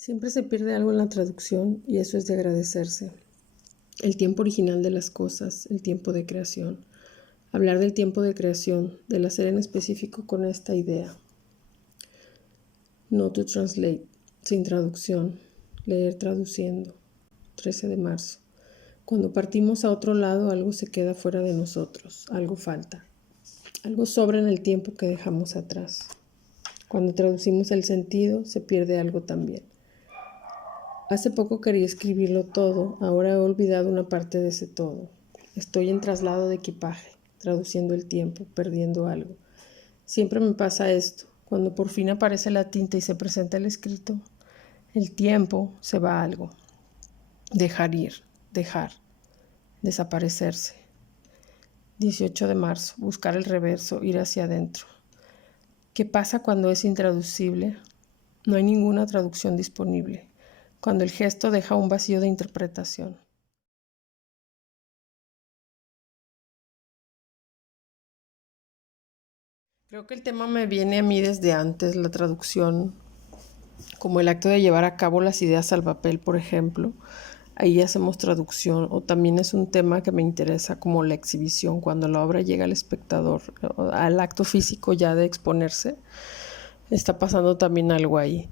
Siempre se pierde algo en la traducción y eso es de agradecerse. El tiempo original de las cosas, el tiempo de creación. Hablar del tiempo de creación, del hacer en específico con esta idea. No to translate, sin traducción. Leer traduciendo. 13 de marzo. Cuando partimos a otro lado, algo se queda fuera de nosotros, algo falta. Algo sobra en el tiempo que dejamos atrás. Cuando traducimos el sentido, se pierde algo también. Hace poco quería escribirlo todo, ahora he olvidado una parte de ese todo. Estoy en traslado de equipaje, traduciendo el tiempo, perdiendo algo. Siempre me pasa esto, cuando por fin aparece la tinta y se presenta el escrito, el tiempo se va a algo. Dejar ir, dejar, desaparecerse. 18 de marzo, buscar el reverso, ir hacia adentro. ¿Qué pasa cuando es intraducible? No hay ninguna traducción disponible. Cuando el gesto deja un vacío de interpretación. Creo que el tema me viene a mí desde antes, la traducción, como el acto de llevar a cabo las ideas al papel, por ejemplo. Ahí hacemos traducción, o también es un tema que me interesa como la exhibición, cuando la obra llega al espectador, al acto físico ya de exponerse, está pasando también algo ahí.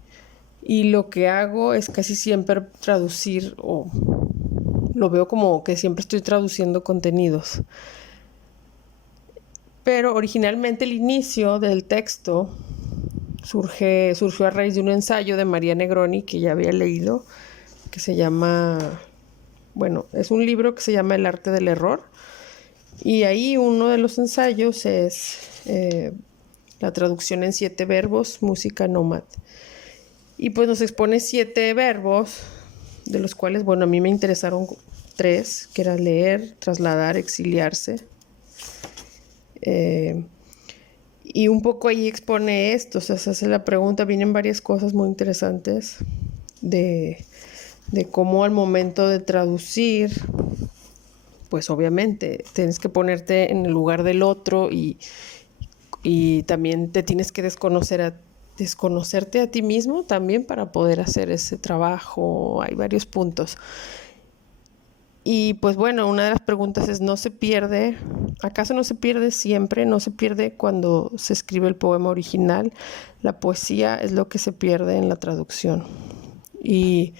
Y lo que hago es casi siempre traducir, o lo veo como que siempre estoy traduciendo contenidos. Pero originalmente el inicio del texto surgió a raíz de un ensayo de María Negroni que ya había leído, que se llama, es un libro que se llama El arte del error. Y ahí uno de los ensayos es la traducción en 7 verbos, música nómad. Y pues nos expone 7 verbos, de los cuales, a mí me interesaron 3, que era leer, trasladar, exiliarse. Y un poco ahí expone esto, o sea, se hace la pregunta, vienen varias cosas muy interesantes de cómo al momento de traducir, pues obviamente tienes que ponerte en el lugar del otro y también te tienes que desconocerte a ti mismo también para poder hacer ese trabajo. Hay varios puntos. Y pues una de las preguntas es, ¿acaso no se pierde siempre? ¿No se pierde cuando se escribe el poema original? La poesía es lo que se pierde en la traducción. Y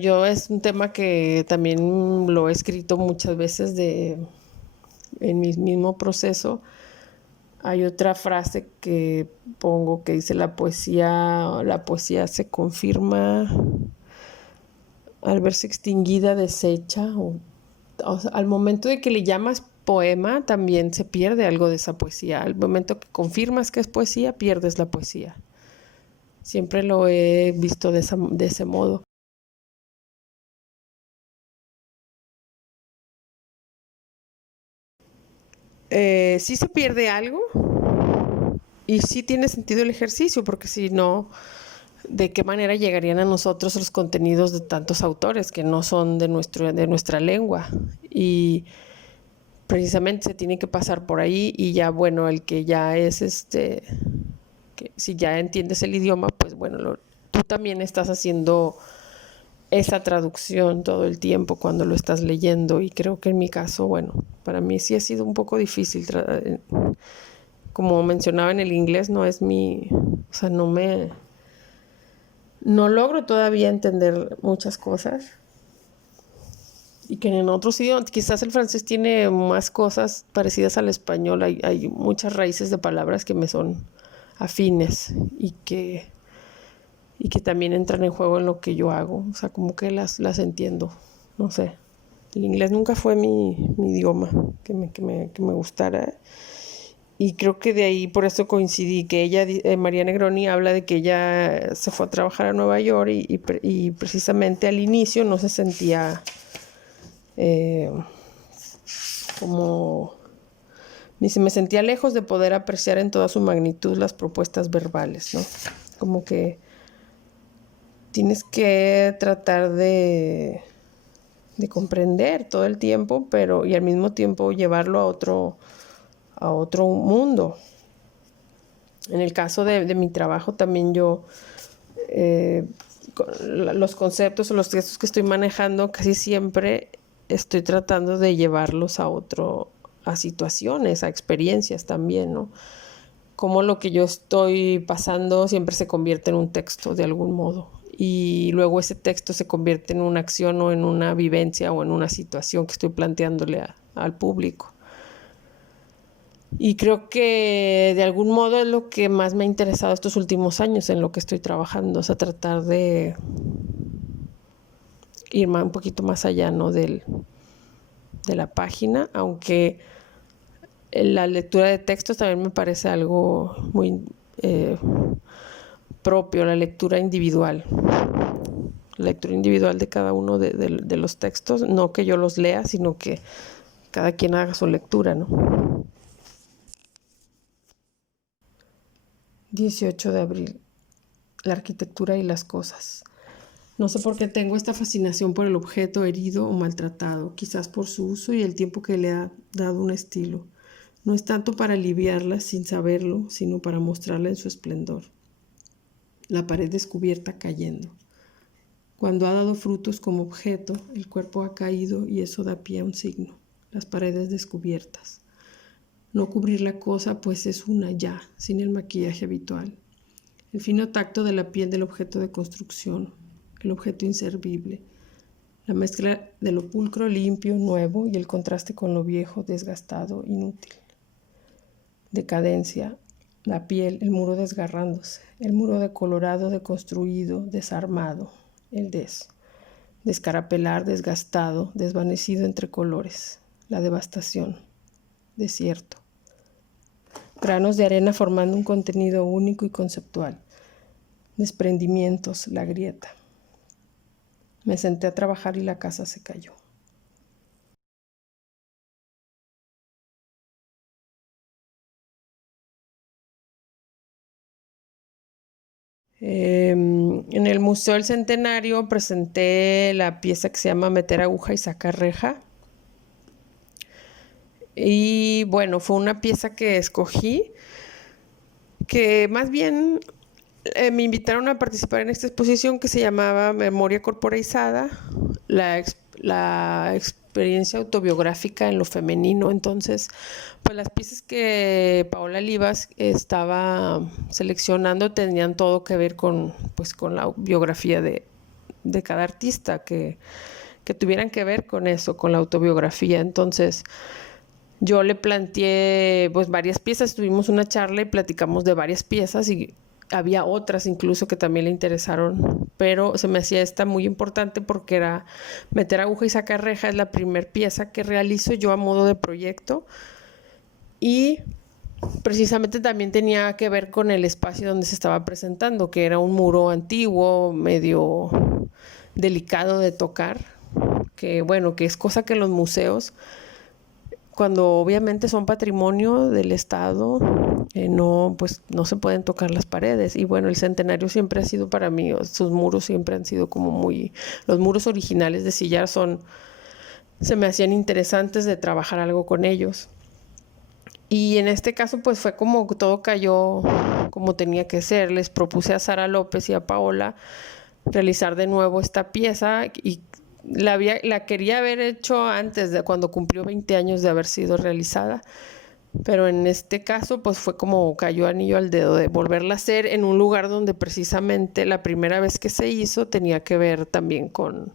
yo es un tema que también lo he escrito muchas veces en mi mismo proceso. Hay otra frase que pongo que dice la poesía se confirma al verse extinguida, deshecha, o sea, al momento de que le llamas poema también se pierde algo de esa poesía. Al momento que confirmas que es poesía, pierdes la poesía. Siempre lo he visto de ese modo. Sí se pierde algo y sí tiene sentido el ejercicio, porque si no, ¿de qué manera llegarían a nosotros los contenidos de tantos autores que no son de nuestra lengua? Y precisamente se tiene que pasar por ahí y ya, el que ya es que si ya entiendes el idioma, pues tú también estás haciendo esa traducción todo el tiempo cuando lo estás leyendo, y creo que en mi caso, para mí sí ha sido un poco difícil. Como mencionaba, en el inglés no es o sea, no logro todavía entender muchas cosas. Y que en otros idiomas, quizás el francés tiene más cosas parecidas al español. Hay muchas raíces de palabras que me son afines y que también entran en juego en lo que yo hago. O sea, como que las entiendo. No sé. El inglés nunca fue mi idioma que me gustara. Y creo que de ahí, por eso coincidí, que ella, María Negroni, habla de que ella se fue a trabajar a Nueva York y precisamente al inicio no se sentía como... Dice, me sentía lejos de poder apreciar en toda su magnitud las propuestas verbales, ¿no? Como que tienes que tratar de comprender todo el tiempo, y al mismo tiempo llevarlo a otro mundo. En el caso de mi trabajo también yo los conceptos o los textos que estoy manejando, casi siempre estoy tratando de llevarlos a situaciones, a experiencias también, ¿no? Como lo que yo estoy pasando siempre se convierte en un texto de algún modo. Y luego ese texto se convierte en una acción o en una vivencia o en una situación que estoy planteándole al público. Y creo que de algún modo es lo que más me ha interesado estos últimos años en lo que estoy trabajando, o sea, tratar de ir un poquito más allá, ¿no? de la página, aunque la lectura de textos también me parece algo muy propio, la lectura individual de cada uno de los textos, no que yo los lea, sino que cada quien haga su lectura, ¿no? 18 de abril, la arquitectura y las cosas. No sé por qué tengo esta fascinación por el objeto herido o maltratado, quizás por su uso y el tiempo que le ha dado un estilo. No es tanto para aliviarla sin saberlo, sino para mostrarla en su esplendor. La pared descubierta cayendo. Cuando ha dado frutos como objeto, el cuerpo ha caído y eso da pie a un signo. Las paredes descubiertas. No cubrir la cosa, pues es una ya, sin el maquillaje habitual. El fino tacto de la piel del objeto de construcción, el objeto inservible. La mezcla de lo pulcro, limpio, nuevo y el contraste con lo viejo, desgastado, inútil. Decadencia, la piel, el muro desgarrándose, el muro decolorado, deconstruido, desarmado, el descarapelar, desgastado, desvanecido entre colores, la devastación, desierto. Granos de arena formando un contenido único y conceptual, desprendimientos, la grieta. Me senté a trabajar y la casa se cayó. En el Museo del Centenario presenté la pieza que se llama Meter aguja y sacar reja. Y bueno, fue una pieza que escogí, que más bien me invitaron a participar en esta exposición que se llamaba Memoria Corporeizada, la experiencia autobiográfica en lo femenino. Entonces, pues las piezas que Paola Livas estaba seleccionando tenían todo que ver con la biografía de cada artista, que tuvieran que ver con eso, con la autobiografía. Entonces, yo le planteé pues varias piezas, tuvimos una charla y platicamos de varias piezas y había otras incluso que también le interesaron, pero se me hacía esta muy importante porque era Meter aguja y sacar reja, es la primer pieza que realizo yo a modo de proyecto y precisamente también tenía que ver con el espacio donde se estaba presentando, que era un muro antiguo, medio delicado de tocar, que bueno, que es cosa que los museos, cuando obviamente son patrimonio del Estado, no se pueden tocar las paredes. Y bueno, el Centenario siempre ha sido para mí, sus muros siempre han sido como muy, los muros originales de sillar se me hacían interesantes de trabajar algo con ellos. Y en este caso pues fue como todo cayó como tenía que ser. Les propuse a Sara López y a Paola realizar de nuevo esta pieza y la quería haber hecho antes de cuando cumplió 20 años de haber sido realizada, pero en este caso pues fue como cayó anillo al dedo de volverla a hacer en un lugar donde precisamente la primera vez que se hizo tenía que ver también con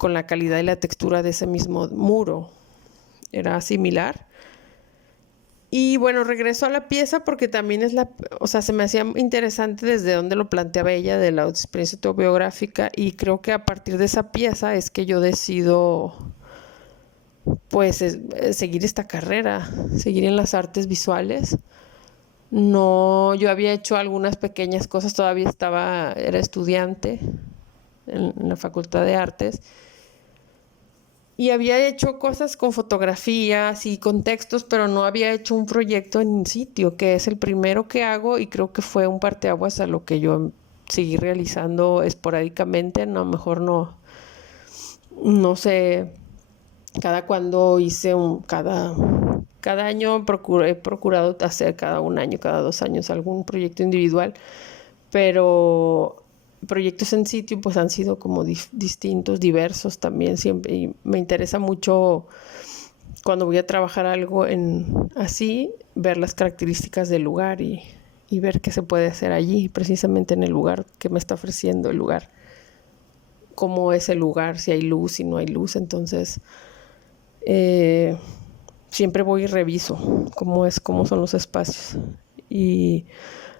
la calidad y la textura de ese mismo muro, era similar. Y bueno, regreso a la pieza porque también se me hacía interesante desde donde lo planteaba ella de la experiencia autobiográfica y creo que a partir de esa pieza es que yo decido pues seguir esta carrera, seguir en las artes visuales. No, yo había hecho algunas pequeñas cosas, todavía era estudiante en la Facultad de Artes. Y había hecho cosas con fotografías y con textos, pero no había hecho un proyecto en sitio, que es el primero que hago y creo que fue un parteaguas a lo que yo seguí realizando esporádicamente. No, mejor no sé, cada cuando hice cada año he procurado hacer cada un año, cada 2 años algún proyecto individual, pero proyectos en sitio pues han sido como distintos, diversos también siempre, y me interesa mucho cuando voy a trabajar algo así, ver las características del lugar y ver qué se puede hacer allí, precisamente en el lugar que me está ofreciendo el lugar, cómo es el lugar, si hay luz, si no hay luz. Entonces siempre voy y reviso cómo son los espacios, y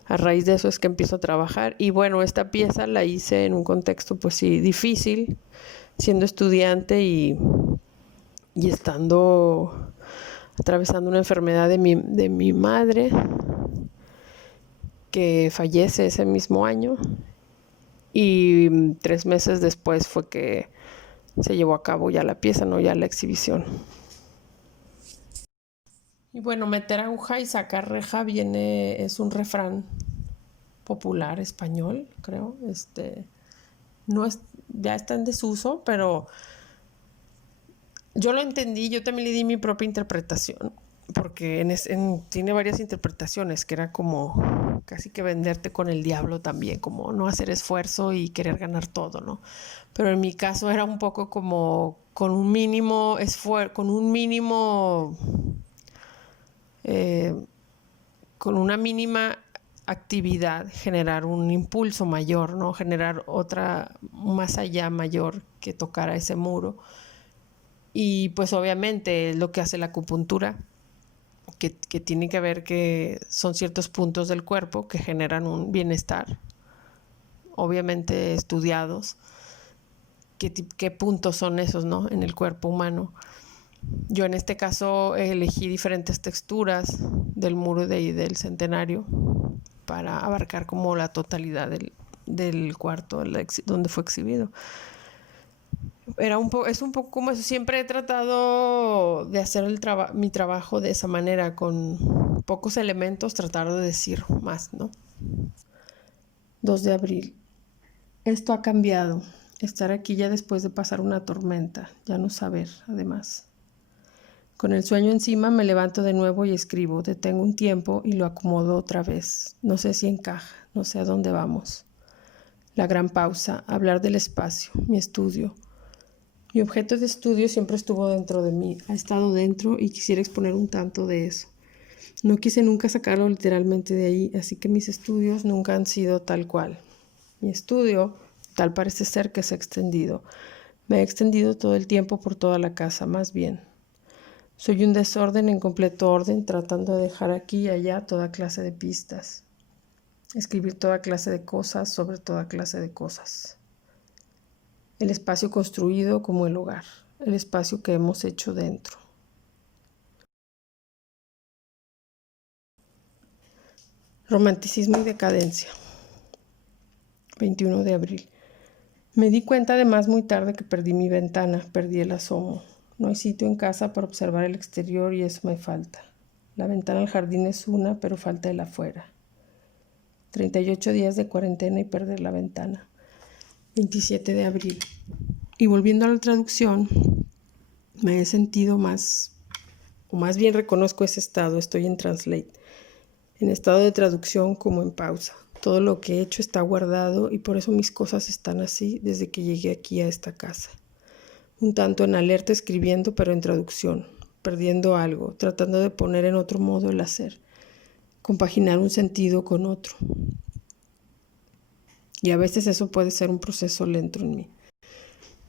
a raíz de eso es que empiezo a trabajar. Y bueno, esta pieza la hice en un contexto pues sí difícil, siendo estudiante y atravesando una enfermedad de mi madre, que fallece ese mismo año, y 3 meses después fue que se llevó a cabo ya la pieza, no ya la exhibición. Y bueno, meter aguja y sacar reja es un refrán popular español, creo. No es, ya está en desuso, pero yo lo entendí, yo también le di mi propia interpretación, porque tiene varias interpretaciones, que era como casi que venderte con el diablo también, como no hacer esfuerzo y querer ganar todo, ¿no? Pero en mi caso era un poco como con un mínimo esfuerzo, eh, con una mínima actividad, generar un impulso mayor, ¿no? Generar otra más allá mayor que tocara ese muro. Y pues obviamente lo que hace la acupuntura, que tiene que ver que son ciertos puntos del cuerpo que generan un bienestar, obviamente estudiados, qué puntos son esos, ¿no? En el cuerpo humano. Yo en este caso elegí diferentes texturas del muro del Centenario para abarcar como la totalidad del cuarto donde fue exhibido. Es un poco como eso. Siempre he tratado de hacer mi trabajo de esa manera, con pocos elementos, tratar de decir más, ¿no? 2 de abril. Esto ha cambiado. Estar aquí ya después de pasar una tormenta, ya no saber, además. Con el sueño encima me levanto de nuevo y escribo. Detengo un tiempo y lo acomodo otra vez. No sé si encaja, no sé a dónde vamos. La gran pausa, hablar del espacio, mi estudio. Mi objeto de estudio siempre estuvo dentro de mí, ha estado dentro, y quisiera exponer un tanto de eso. No quise nunca sacarlo literalmente de ahí, así que mis estudios nunca han sido tal cual. Mi estudio, tal parece ser que se ha extendido. Me he extendido todo el tiempo por toda la casa, más bien. Soy un desorden en completo orden, tratando de dejar aquí y allá toda clase de pistas. Escribir toda clase de cosas sobre toda clase de cosas. El espacio construido como el hogar, el espacio que hemos hecho dentro. Romanticismo y decadencia. 21 de abril. Me di cuenta además muy tarde que perdí mi ventana, perdí el asomo. No hay sitio en casa para observar el exterior y eso me falta. La ventana al jardín es una, pero falta el afuera. 38 días de cuarentena y perder la ventana. 27 de abril. Y volviendo a la traducción, me he sentido más bien reconozco ese estado, estoy en Translate, en estado de traducción, como en pausa. Todo lo que he hecho está guardado y por eso mis cosas están así desde que llegué aquí a esta casa. Un tanto en alerta escribiendo, pero en traducción, perdiendo algo, tratando de poner en otro modo el hacer, compaginar un sentido con otro. Y a veces eso puede ser un proceso lento en mí.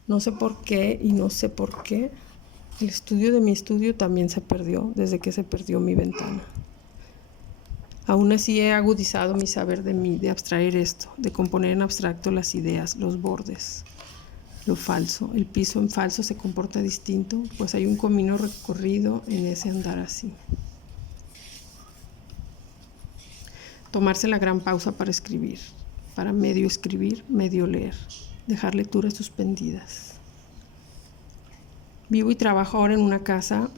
No sé por qué y no sé por qué. El estudio de mi estudio también se perdió desde que se perdió mi ventana. Aún así he agudizado mi saber de abstraer esto, de componer en abstracto las ideas, los bordes, lo falso. El piso en falso se comporta distinto, pues hay un camino recorrido en ese andar así. Tomarse la gran pausa para escribir, para medio escribir, medio leer, dejar lecturas suspendidas. Vivo y trabajo ahora en una casa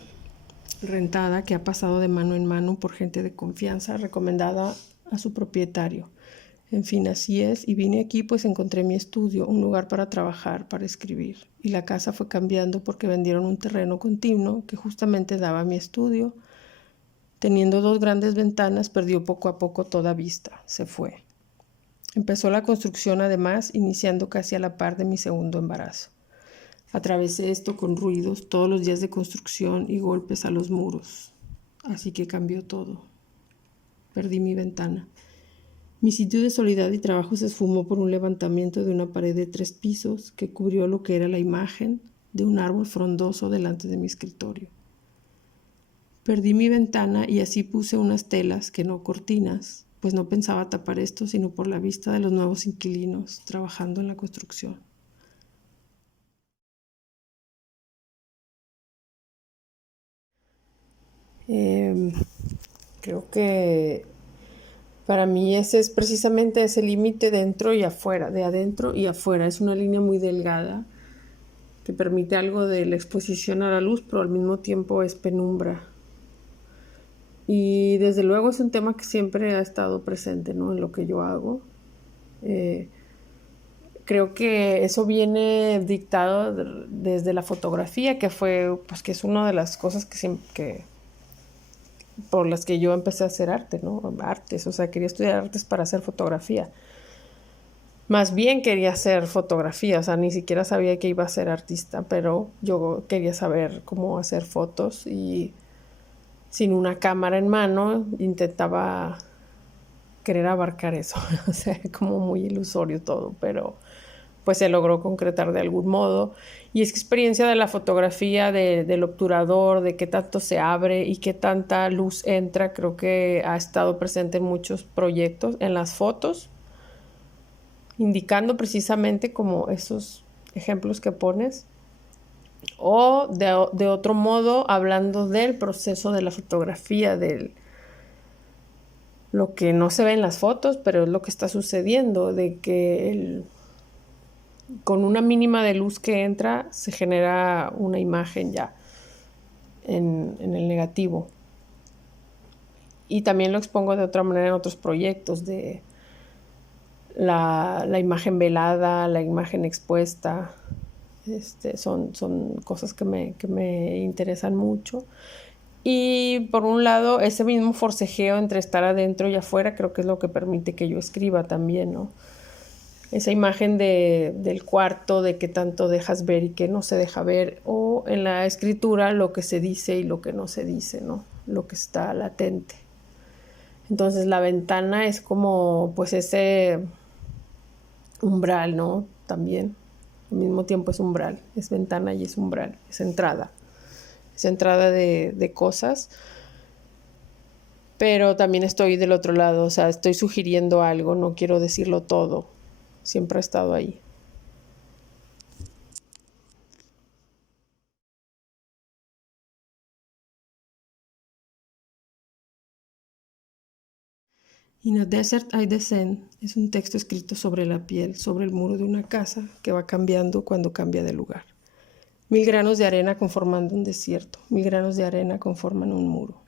rentada que ha pasado de mano en mano por gente de confianza, recomendada a su propietario. En fin, así es, y vine aquí pues encontré mi estudio, un lugar para trabajar, para escribir. Y la casa fue cambiando porque vendieron un terreno continuo que justamente daba a mi estudio. Teniendo 2 grandes ventanas, perdió poco a poco toda vista, se fue. Empezó la construcción además, iniciando casi a la par de mi segundo embarazo. Atravesé esto con ruidos, todos los días de construcción y golpes a los muros. Así que cambió todo. Perdí mi ventana. Mi sitio de soledad y trabajo se esfumó por un levantamiento de una pared de 3 pisos que cubrió lo que era la imagen de un árbol frondoso delante de mi escritorio. Perdí mi ventana y así puse unas telas, que no cortinas, pues no pensaba tapar esto sino por la vista de los nuevos inquilinos trabajando en la construcción. Creo que para mí ese es precisamente ese límite dentro y afuera, de adentro y afuera. Es una línea muy delgada que permite algo de la exposición a la luz, pero al mismo tiempo es penumbra. Y desde luego es un tema que siempre ha estado presente, ¿no?, en lo que yo hago. Creo que eso viene dictado desde la fotografía, que fue, pues, que es una de las cosas que por las que yo empecé a hacer arte, ¿no? Artes, o sea, quería estudiar artes para hacer fotografía. Más bien quería hacer fotografía, o sea, ni siquiera sabía que iba a ser artista, pero yo quería saber cómo hacer fotos y sin una cámara en mano intentaba querer abarcar eso. O sea, como muy ilusorio todo, pero pues se logró concretar de algún modo. Y es experiencia de la fotografía, del obturador, de qué tanto se abre y qué tanta luz entra, creo que ha estado presente en muchos proyectos, en las fotos, indicando precisamente como esos ejemplos que pones, o de otro modo hablando del proceso de la fotografía, del lo que no se ve en las fotos, pero es lo que está sucediendo, de que con una mínima de luz que entra se genera una imagen ya en el negativo. Y también lo expongo de otra manera en otros proyectos, de la imagen velada, la imagen expuesta. Son cosas que me interesan mucho. Y por un lado, ese mismo forcejeo entre estar adentro y afuera creo que es lo que permite que yo escriba también, ¿no? Esa imagen del cuarto, de qué tanto dejas ver y qué no se deja ver, o en la escritura lo que se dice y lo que no se dice, ¿no? Lo que está latente. Entonces la ventana es como pues ese umbral, ¿no? También, al mismo tiempo es umbral, es ventana y es umbral, es entrada de cosas, pero también estoy del otro lado, o sea, estoy sugiriendo algo, no quiero decirlo todo, siempre he estado ahí. In a Desert I Descend es un texto escrito sobre la piel, sobre el muro de una casa que va cambiando cuando cambia de lugar. 1000 granos de arena conformando un desierto, 1000 granos de arena conforman un muro.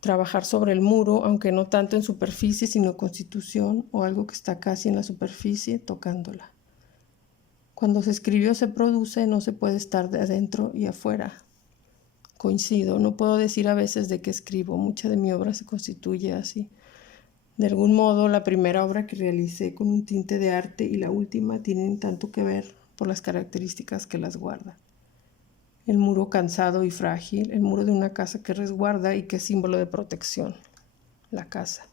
Trabajar sobre el muro, aunque no tanto en superficie, sino constitución o algo que está casi en la superficie, tocándola. Cuando se escribió se produce, no se puede estar de adentro y afuera. Coincido, no puedo decir a veces de qué escribo, mucha de mi obra se constituye así. De algún modo, la primera obra que realicé con un tinte de arte y la última tienen tanto que ver por las características que las guardan. El muro cansado y frágil, el muro de una casa que resguarda y que es símbolo de protección, la casa.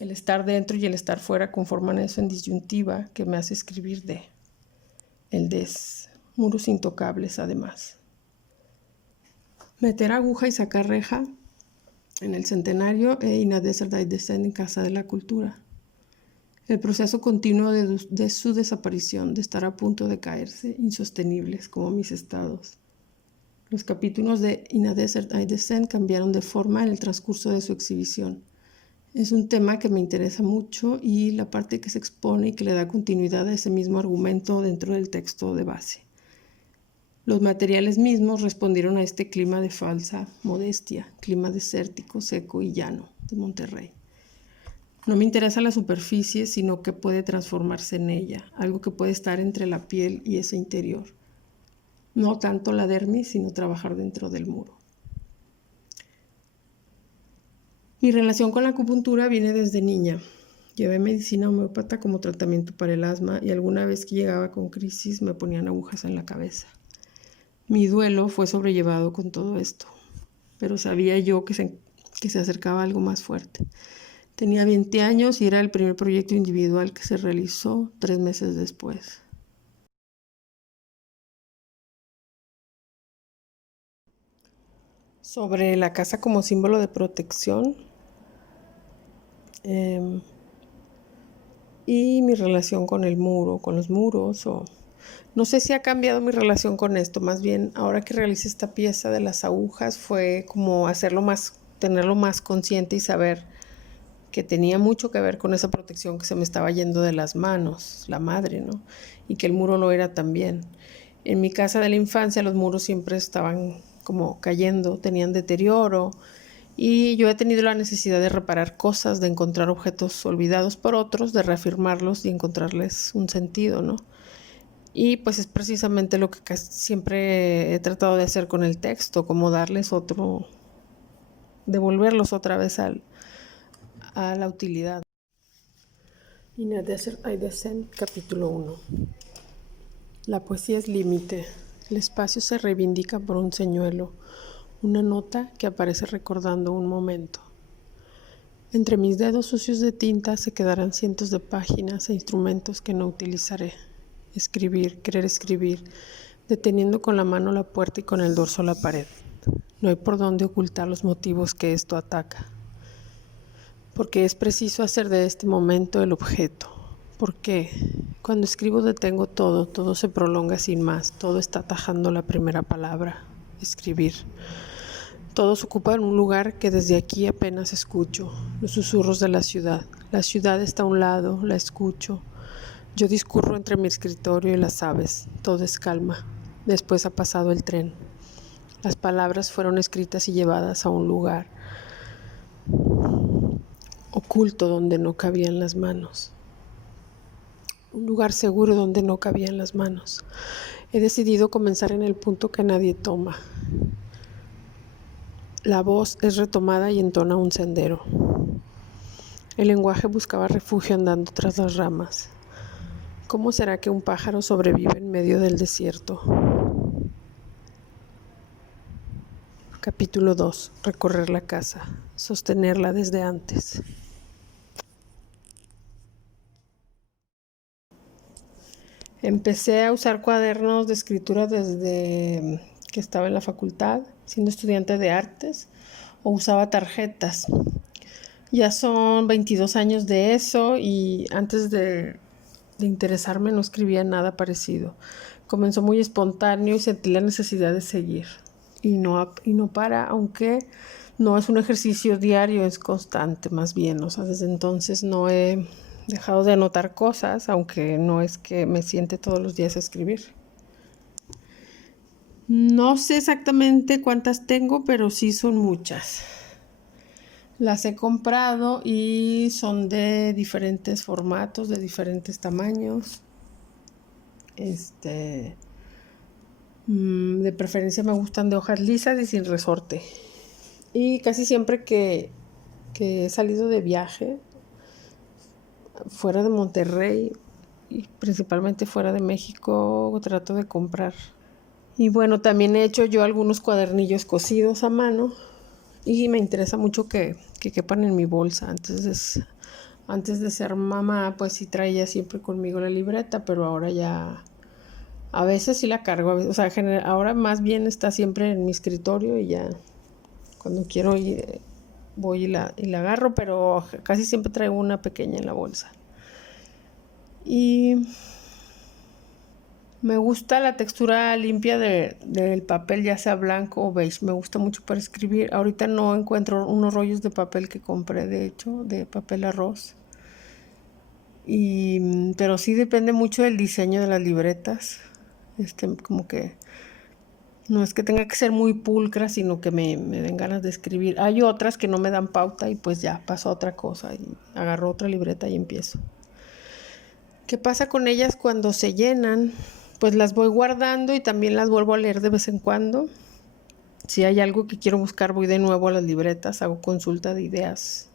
El estar dentro y el estar fuera conforman eso en disyuntiva que me hace escribir de. El des, muros intocables además. Meter aguja y sacar reja en el centenario e In a Desert I Descend en Casa de la Cultura. El proceso continuo de su desaparición, de estar a punto de caerse, insostenibles como mis estados. Los capítulos de In a Desert I Descend cambiaron de forma en el transcurso de su exhibición. Es un tema que me interesa mucho y la parte que se expone y que le da continuidad a ese mismo argumento dentro del texto de base. Los materiales mismos respondieron a este clima de falsa modestia, clima desértico, seco y llano de Monterrey. No me interesa la superficie, sino que puede transformarse en ella, algo que puede estar entre la piel y ese interior. No tanto la dermis, sino trabajar dentro del muro. Mi relación con la acupuntura viene desde niña. Llevé medicina homeópata como tratamiento para el asma y alguna vez que llegaba con crisis me ponían agujas en la cabeza. Mi duelo fue sobrellevado con todo esto, pero sabía yo que se acercaba algo más fuerte. Tenía 20 años y era el primer proyecto individual que se realizó 3 meses después. Sobre la casa como símbolo de protección y mi relación con el muro, con los muros, o no sé si ha cambiado mi relación con esto, más bien ahora que realicé esta pieza de las agujas fue como tenerlo más consciente y saber que tenía mucho que ver con esa protección que se me estaba yendo de las manos, la madre, ¿no? Y que el muro lo era también. En mi casa de la infancia los muros siempre estaban como cayendo, tenían deterioro y yo he tenido la necesidad de reparar cosas, de encontrar objetos olvidados por otros, de reafirmarlos y encontrarles un sentido, ¿no? Y pues es precisamente lo que siempre he tratado de hacer con el texto, como darles devolverlos otra vez a la utilidad. In a Desert I Descend, capítulo 1. La poesía es límite. El espacio se reivindica por un señuelo, una nota que aparece recordando un momento. Entre mis dedos sucios de tinta se quedarán cientos de páginas e instrumentos que no utilizaré. Querer escribir, deteniendo con la mano la puerta y con el dorso la pared. No hay por dónde ocultar los motivos que esto ataca. Porque es preciso hacer de este momento el objeto. Porque cuando escribo detengo todo, todo se prolonga sin más, todo está atajando la primera palabra, escribir. Todos ocupan un lugar que desde aquí apenas escucho, los susurros de la ciudad. La ciudad está a un lado, la escucho. Yo discurro entre mi escritorio y las aves, todo es calma. Después ha pasado el tren. Las palabras fueron escritas y llevadas a un lugar oculto donde no cabían las manos. Un lugar seguro donde no cabían las manos. He decidido comenzar en el punto que nadie toma. La voz es retomada y entona un sendero. El lenguaje buscaba refugio andando tras las ramas. ¿Cómo será que un pájaro sobrevive en medio del desierto? Capítulo 2. Recorrer la casa. Sostenerla desde antes. Empecé a usar cuadernos de escritura desde que estaba en la facultad, siendo estudiante de artes, o usaba tarjetas. Ya son 22 años de eso y antes de interesarme no escribía nada parecido. Comenzó muy espontáneo y sentí la necesidad de seguir. Y no para, aunque no es un ejercicio diario, es constante más bien. O sea, desde entonces no he dejado de anotar cosas, aunque no es que me siente todos los días a escribir. No sé exactamente cuántas tengo, pero sí son muchas. Las he comprado y son de diferentes formatos, de diferentes tamaños. De preferencia me gustan de hojas lisas y sin resorte. Y casi siempre que he salido de viaje, fuera de Monterrey y principalmente fuera de México, trato de comprar. Y bueno, también he hecho yo algunos cuadernillos cosidos a mano y me interesa mucho que quepan en mi bolsa. Antes de ser mamá, pues sí traía siempre conmigo la libreta, pero ahora ya a veces sí la cargo. O sea, ahora más bien está siempre en mi escritorio y ya cuando quiero ir, voy y la agarro, pero casi siempre traigo una pequeña en la bolsa. Y me gusta la textura limpia del papel, ya sea blanco o beige. Me gusta mucho para escribir. Ahorita no encuentro unos rollos de papel que compré, de hecho, de papel arroz. Pero sí depende mucho del diseño de las libretas. Como que no es que tenga que ser muy pulcra, sino que me den ganas de escribir. Hay otras que no me dan pauta y pues ya paso a otra cosa y agarro otra libreta y empiezo. ¿Qué pasa con ellas cuando se llenan? Pues las voy guardando y también las vuelvo a leer de vez en cuando. Si hay algo que quiero buscar, voy de nuevo a las libretas, hago consulta de ideas.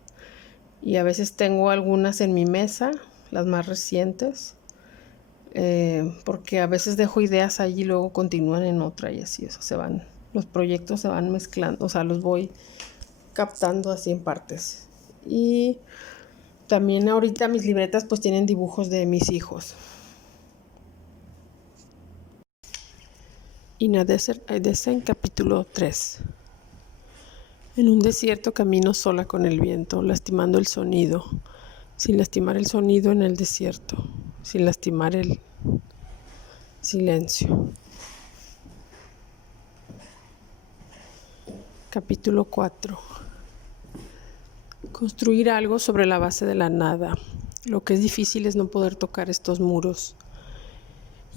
Y a veces tengo algunas en mi mesa, las más recientes, porque a veces dejo ideas allí y luego continúan en otra y así, o sea, los proyectos se van mezclando, o sea, los voy captando así en partes. Y también ahorita mis libretas pues tienen dibujos de mis hijos. In a Desert I Descend, capítulo 3. En un desierto camino sola con el viento, lastimando el sonido, sin lastimar el sonido en el desierto, sin lastimar el silencio. Capítulo 4. Construir algo sobre la base de la nada. Lo que es difícil es no poder tocar estos muros.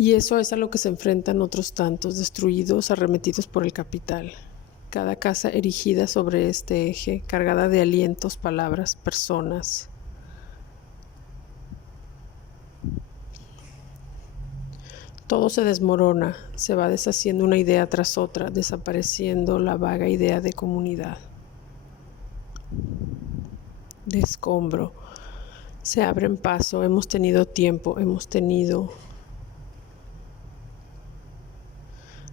Y eso es a lo que se enfrentan otros tantos, destruidos, arremetidos por el capital. Cada casa erigida sobre este eje, cargada de alientos, palabras, personas. Todo se desmorona, se va deshaciendo una idea tras otra, desapareciendo la vaga idea de comunidad. De escombro. Se abren paso, hemos tenido tiempo, hemos tenido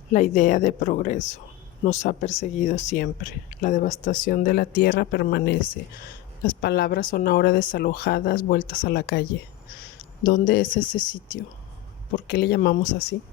la idea de progreso. Nos ha perseguido siempre. La devastación de la tierra permanece. Las palabras son ahora desalojadas, vueltas a la calle. ¿Dónde es ese sitio? ¿Por qué le llamamos así?